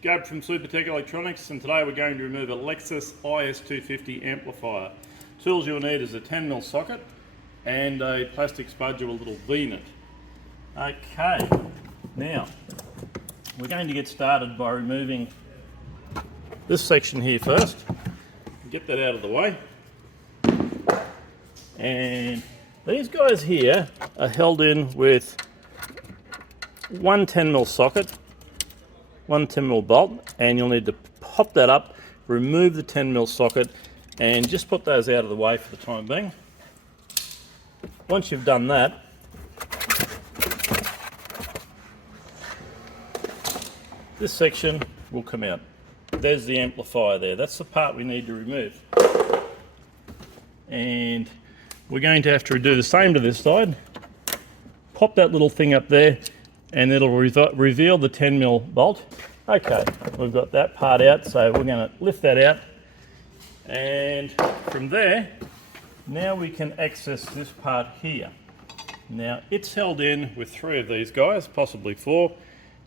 Gab from Supertech Electronics, and today we're going to remove a Lexus IS250 amplifier. Tools you'll need is a 10mm socket and a plastic spudger with a little V-nut. Okay, now we're going to get started by removing this section here first. Get that out of the way. And these guys here are held in with one 10mm socket, one 10mm bolt, and you'll need to pop that up, remove the 10mm socket, and just put those out of the way for the time being. Once you've done that, this section will come out. There's the amplifier there. That's the part we need to remove. And we're going to have to do the same to this side. Pop that little thing up there, and it'll reveal the 10mm bolt. Okay, we've got that part out, so we're going to lift that out. And from there, now we can access this part here. Now, it's held in with 3 of these guys, possibly 4.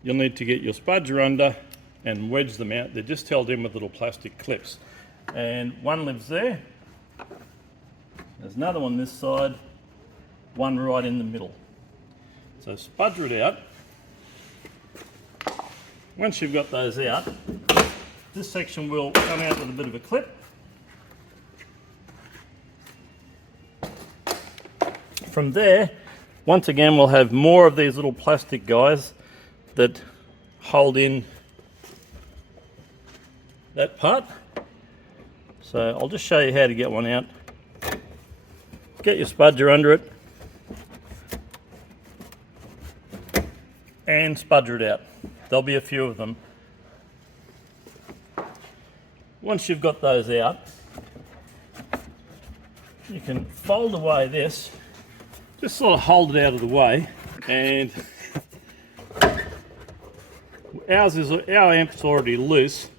You'll need to get your spudger under and wedge them out. They're just held in with little plastic clips. And one lives there. There's another one this side, one right in the middle. So spudger it out. Once you've got those out, this section will come out with a bit of a clip. From there, once again, we'll have more of these little plastic guys that hold in that part. So I'll just show you how to get one out. Get your spudger under it and spudger it out. There'll be a few of them. Once you've got those out, you can fold away this, just sort of hold it out of the way, and our amp's already loose,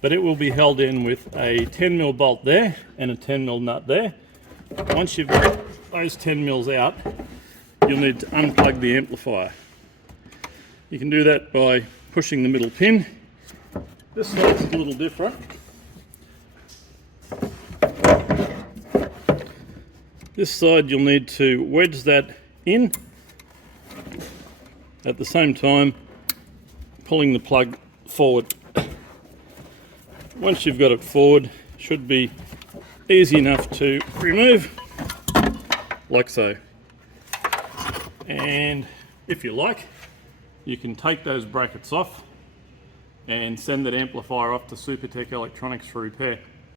but it will be held in with a 10mm bolt there and a 10mm nut there. Once you've got those 10mm out, you'll need to unplug the amplifier. You can do that by pushing the middle pin. This side's a little different. This side you'll need to wedge that in, at the same time pulling the plug forward. Once you've got it forward, it should be easy enough to remove, like so. And if you like, you can take those brackets off and send that amplifier off to Supertech Electronics for repair.